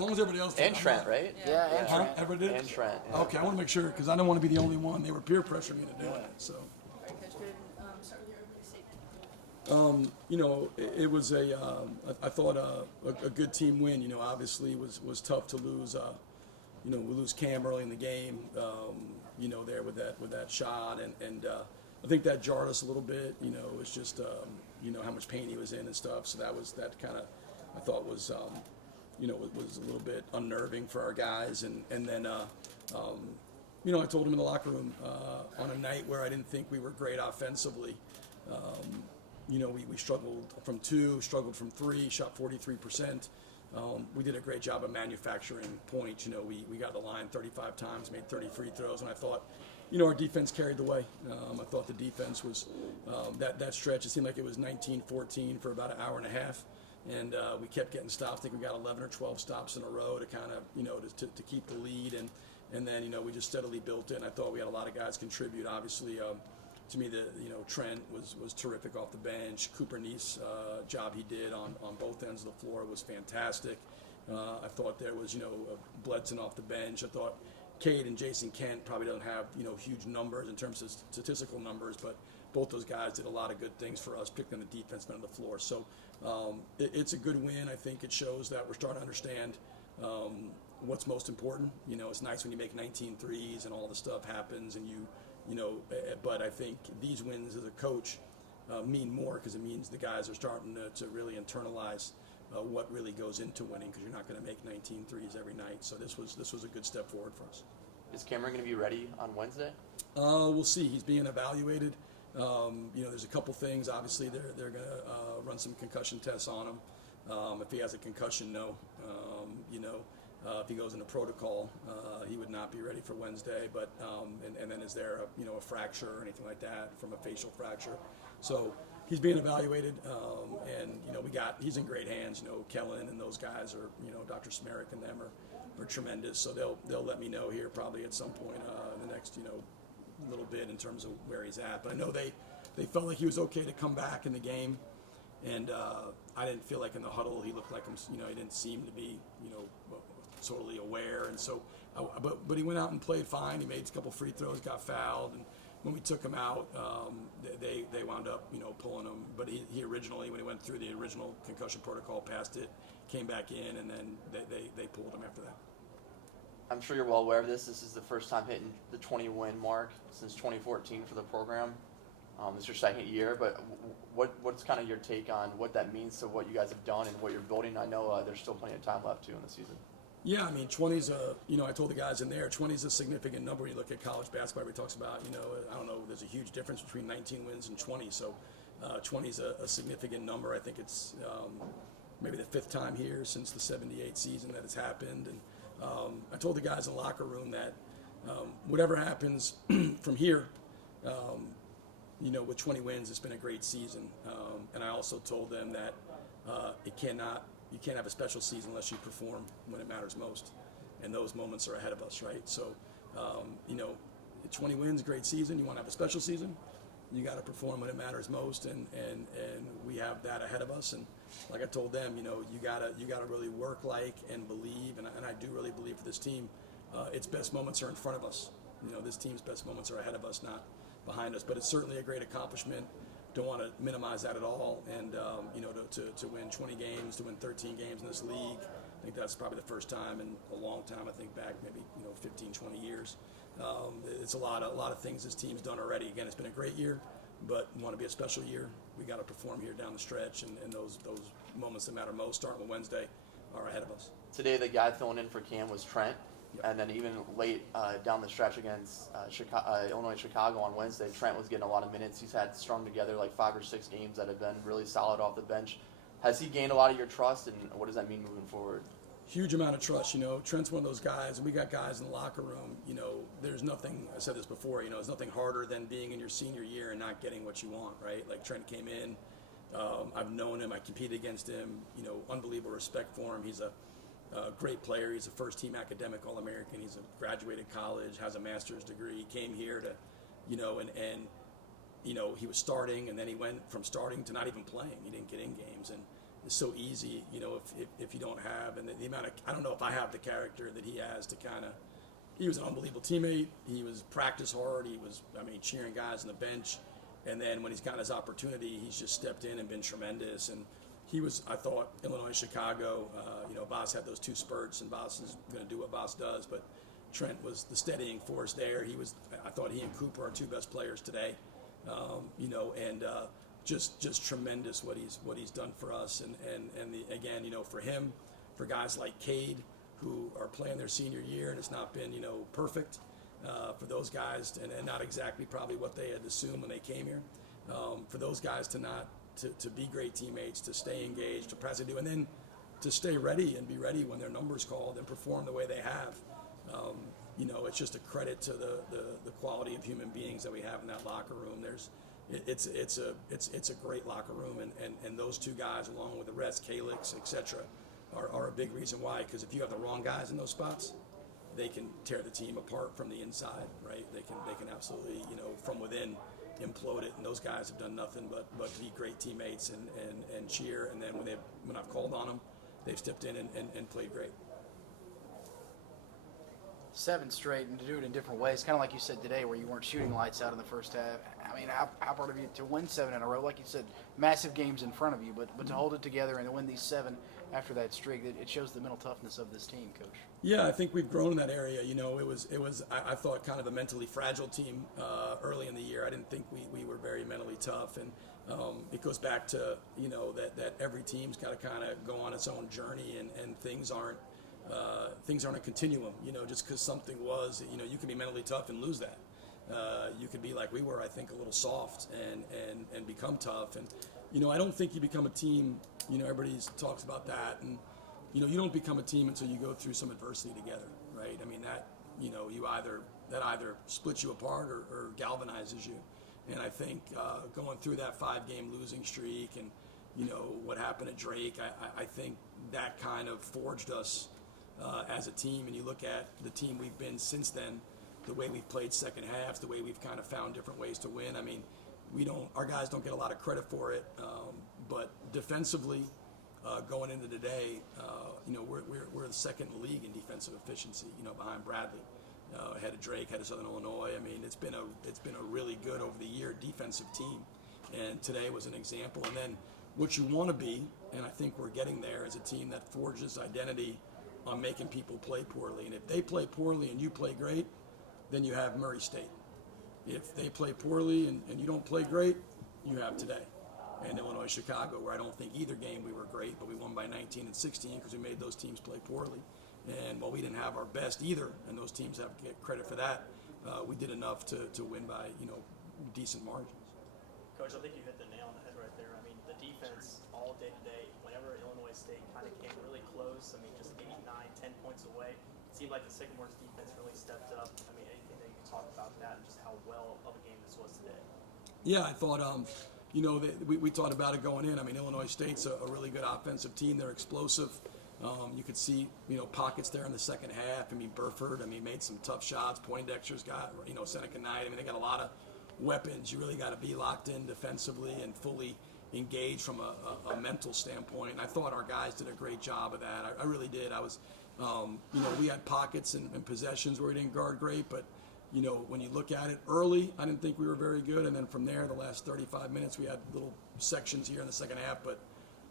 as long as everybody else did. And Trent, right? Yeah, and Huh? Trent. Everybody did? And Trent. Yeah. Okay, I want to make sure, because I don't want to be the only one. They were peer pressuring me to do it, so. All right, Coach, go ahead and start with your opening statement. You know, it was I thought a good team win. You know, obviously was tough to lose. You know, we lose Cam early in the game. You know, there with that shot, and I think that jarred us a little bit. You know, it was just you know how much pain he was in and stuff. So that kind of I thought was you know was a little bit unnerving for our guys. And then you know I told him in the locker room on a night where I didn't think we were great offensively. You know, we struggled from 2, struggled from 3, shot 43%. We did a great job of manufacturing points. You know, we got the line 35 times, made 30 free throws, and I thought, you know, our defense carried the way. I thought the defense was, that stretch, it seemed like it was 19-14 for about an hour and a half, and we kept getting stops. I think we got 11 or 12 stops in a row to kind of, you know, to keep the lead, and then, you know, we just steadily built it, and I thought we had a lot of guys contribute. Obviously, to me, Trent was terrific off the bench. Cooper Neese, job he did on both ends of the floor was fantastic. I thought there was, you know, Bledson off the bench. I thought Cade and Jason Kent probably don't have, you know, huge numbers in terms of statistical numbers, but both those guys did a lot of good things for us, particularly on the defense end of the floor. So it's a good win. I think it shows that we're starting to understand what's most important. You know, it's nice when you make 19 threes and all the stuff happens and you know, but I think these wins as a coach mean more because it means the guys are starting to really internalize what really goes into winning because you're not going to make 19 threes every night. So this was a good step forward for us. Is Cameron going to be ready on Wednesday? We'll see. He's being evaluated. You know, there's a couple things. Obviously, they're going to run some concussion tests on him. If he has a concussion, no. You know. If he goes into protocol, he would not be ready for Wednesday. But and then is there a fracture or anything like that from a facial fracture? So he's being evaluated, and you know he's in great hands. You know, Kellen and those guys are, you know, Dr. Smerick and them are tremendous. So they'll let me know here probably at some point in the next little bit in terms of where he's at. But I know they felt like he was okay to come back in the game. And I didn't feel like in the huddle he looked like him. You know, he didn't seem to be, totally aware. And so, but he went out and played fine. He made a couple free throws, got fouled, and when we took him out, they wound up, pulling him. But he originally, when he went through the original concussion protocol, passed it, came back in, and then they pulled him after that. I'm sure you're well aware of this. This is the first time hitting the 20-win mark since 2014 for the program. This is your second year, but what's kind of your take on what that means to what you guys have done and what you're building? I know there's still plenty of time left, too, in the season. Yeah, I mean, 20's I told the guys in there, 20's a significant number. You look at college basketball, he talks about, I don't know, there's a huge difference between 19 wins and 20. So 20's a significant number. I think it's maybe the fifth time here since the 78 season that it's happened. And I told the guys in the locker room that whatever happens from here, with 20 wins, it's been a great season. And I also told them that you can't have a special season unless you perform when it matters most. And those moments are ahead of us, right? So, 20 wins, great season. You want to have a special season, you got to perform when it matters most. And we have that ahead of us. And like I told them, you gotta really work like and believe. And I do really believe for this team, its best moments are in front of us. This team's best moments are ahead of us, not behind us. But it's certainly a great accomplishment. Don't want to minimize that at all. And to win 20 games, to win 13 games in this league, I think that's probably the first time in a long time. I think back maybe 15, 20 years. It's a lot of things this team's done already. Again, it's been a great year, but we want to be a special year. We got to perform here down the stretch, and those moments that matter most, starting with Wednesday, are ahead of us. Today, the guy filling in for Cam was Trent. Yep. And then even late down the stretch against Illinois Chicago on Wednesday, Trent was getting a lot of minutes. He's had strung together like 5 or 6 games that have been really solid off the bench. Has he gained a lot of your trust, and what does that mean moving forward? Huge amount of trust. Trent's one of those guys, and we got guys in the locker room. There's nothing, I said this before, there's nothing harder than being in your senior year and not getting what you want, right? Like Trent came in, I've known him, I competed against him, unbelievable respect for him. He's a great player. He's a first-team academic All-American. He's a graduated college, has a master's degree. He came here to, he was starting, and then he went from starting to not even playing. He didn't get in games, is so easy, if you don't have, and the amount of, I don't know if I have the character that he has to kind of, he was an unbelievable teammate. He was practice hard. He was, cheering guys on the bench. And then when he's got his opportunity, he's just stepped in and been tremendous. And he was, I thought, Illinois, Chicago, Boss had those 2 spurts, and Boss is going to do what Boss does. But Trent was the steadying force there. I thought he and Cooper are 2 best players today. Just tremendous what he's done for us. Again, for him, for guys like Cade, who are playing their senior year, and it's not been, perfect for those guys, and not exactly probably what they had assumed when they came here. For those guys to be great teammates, to stay engaged, to press and then to stay ready and be ready when their number's called and perform the way they have. It's just a credit to the quality of human beings that we have in that locker room. It's a great locker room, and those 2 guys, along with the rest, Kalix, etc., are a big reason why. Because if you have the wrong guys in those spots, they can tear the team apart from the inside, right? They can absolutely, from within, implode it. And those guys have done nothing but be great teammates and cheer. And then when I've called on them, they've stepped in and played great. 7 straight, and to do it in different ways, kind of like you said today, where you weren't shooting lights out in the first half. How part of you to win 7 in a row? Like you said, massive games in front of you, but to hold it together and to win these 7 after that streak, it shows the mental toughness of this team, Coach. Yeah, I think we've grown in that area. It was I thought kind of a mentally fragile team early in the year. I didn't think we were very mentally tough, and it goes back to that every team's got to kind of go on its own journey, and things aren't a continuum. Just because something was, you can be mentally tough and lose that. You could be like we were, I think, a little soft and become tough. And I don't think you become a team. Everybody talks about that, and you don't become a team until you go through some adversity together, right? That either splits you apart or galvanizes you. And I think going through that 5-game losing streak and what happened at Drake, I think that kind of forged us as a team. And you look at the team we've been since then, the way we've played second halves, the way we've kind of found different ways to win. Our guys don't get a lot of credit for it, but defensively, going into today, we're the second in the league in defensive efficiency, behind Bradley, ahead of Drake, ahead of Southern Illinois. It's been a really good over the year defensive team, and today was an example. And then what you want to be, and I think we're getting there, is a team that forges identity on making people play poorly. And if they play poorly and you play great, then you have Murray State. If they play poorly and you don't play great, you have today. And Illinois, Chicago, where I don't think either game we were great, but we won by 19 and 16 because we made those teams play poorly. And while we didn't have our best either, and those teams have to get credit for that, we did enough to win by decent margins. Coach, I think you hit the nail on the head right there. The defense all day today, whenever Illinois State kind of came really close, just 8, 9, 10 points away, it seemed like the Sycamores defense really stepped up. Anything that you can talk about that and just how well of a game this was today? Yeah, I thought, we talked about it going in. Illinois State's a really good offensive team. They're explosive. You could see, pockets there in the second half. Burford, made some tough shots. Poindexter's got, Seneca Knight. They got a lot of weapons. You really got to be locked in defensively and fully engaged from a mental standpoint. And I thought our guys did a great job of that. I really did. We had pockets and possessions where we didn't guard great, but when you look at it early, I didn't think we were very good. And then from there, the last 35 minutes, we had little sections here in the second half. But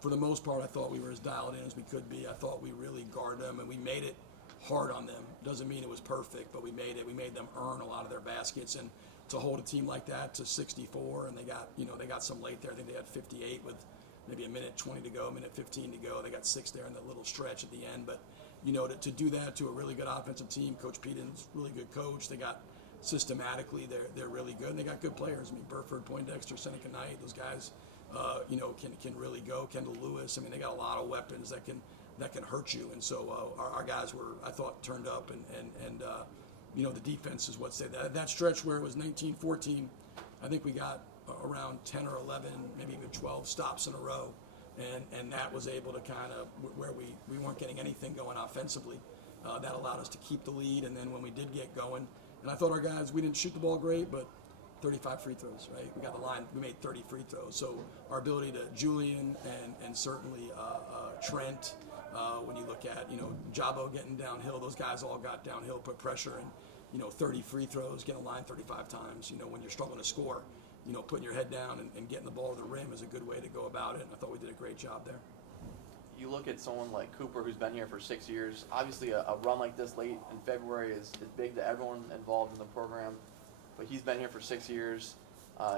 for the most part, I thought we were as dialed in as we could be. I thought we really guarded them, and we made it hard on them. Doesn't mean it was perfect, but we made it. We made them earn a lot of their baskets. And to hold a team like that to 64, and they got some late there. I think they had 58 with maybe a minute 20 to go, a minute 15 to go. They got 6 there in that little stretch at the end. But to do that to a really good offensive team, Coach Peden's really good coach. They got systematically, they're really good, and they got good players. Burford, Poindexter, Seneca Knight, those guys, can really go. Kendall Lewis. They got a lot of weapons that can hurt you. And so our guys were, I thought, turned up, and the defense is what said that stretch where it was 19-14. I think we got around 10 or 11, maybe even 12 stops in a row. And that was able to kind of, where we weren't getting anything going offensively, that allowed us to keep the lead. And then when we did get going, and I thought our guys, we didn't shoot the ball great, but 35 free throws, right? We got the line. We made 30 free throws. So our ability to Julian and certainly Trent. When you look at Jabo getting downhill, those guys all got downhill, put pressure, and 30 free throws, get a line 35 times. When you're struggling to score, putting your head down and getting the ball to the rim is a good way to go about it. And I thought we did a great job there. You look at someone like Cooper, who's been here for 6 years. Obviously, a run like this late in February is big to everyone involved in the program. But he's been here for 6 years.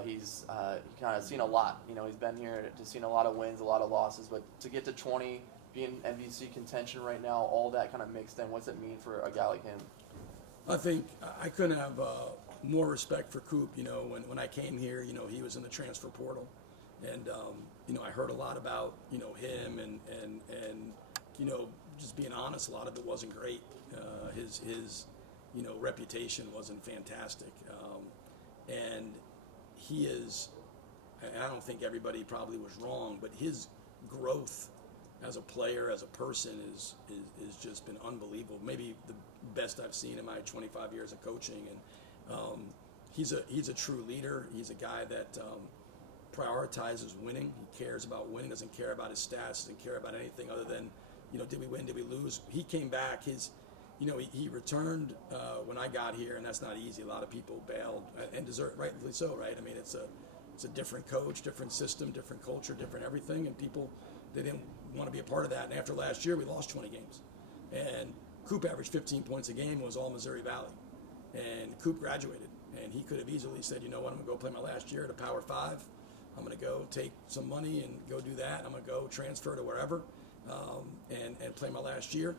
He's kind of seen a lot. He's been here to seen a lot of wins, a lot of losses. But to get to 20, be in MVC contention right now, all that kind of mixed in, what's it mean for a guy like him? I think I couldn't have more respect for Coop. When I came here, he was in the transfer portal. And, I heard a lot about, him and just being honest, a lot of it wasn't great. His reputation wasn't fantastic. And he is, I don't think everybody probably was wrong, but his growth as a player, as a person is just been unbelievable. Maybe the best I've seen in my 25 years of coaching. And he's a true leader. He's a guy that prioritizes winning. He cares about winning, doesn't care about his stats, doesn't care about anything other than, did we win, did we lose? He came back. He returned when I got here, and that's not easy. A lot of people bailed, and rightfully so, right? I mean, it's a different coach, different system, different culture, different everything, and people, they didn't want to be a part of that. And after last year, we lost 20 games. And Coop averaged 15 points a game, was all Missouri Valley. And Coop graduated, and he could have easily said, you know what, I'm going to go play my last year at a Power 5. I'm going to go take some money and go do that. I'm going to go transfer to wherever and play my last year.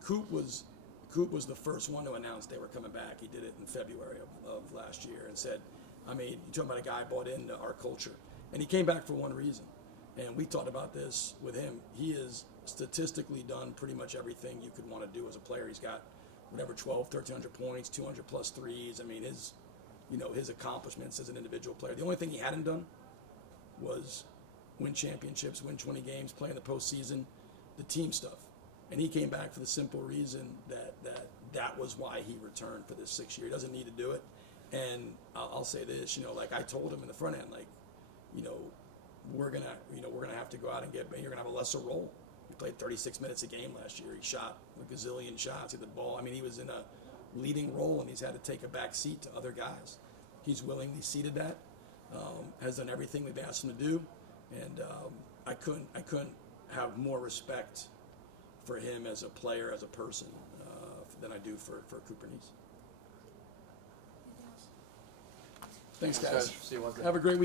Coop was the first one to announce they were coming back. He did it in February of last year and said, you're talking about a guy bought into our culture. And he came back for one reason. And we talked about this with him. He has statistically done pretty much everything you could want to do as a player. He's got 1,300 points, 200 plus threes. I mean, his accomplishments as an individual player. The only thing he hadn't done was win championships, win 20 games, play in the postseason, the team stuff. And he came back for the simple reason that was why he returned for this 6 year. He doesn't need to do it. And I'll say this, I told him in the front end, we're gonna have to go out and you're gonna have a lesser role. He played 36 minutes a game last year. He shot a gazillion shots. He had the ball. He was in a leading role, and he's had to take a back seat to other guys. He's willingly ceded that. Has done everything we've asked him to do, and I couldn't have more respect for him as a player, as a person, than I do for Cooper Neese. Thanks, guys. See you Wednesday. Have a great week.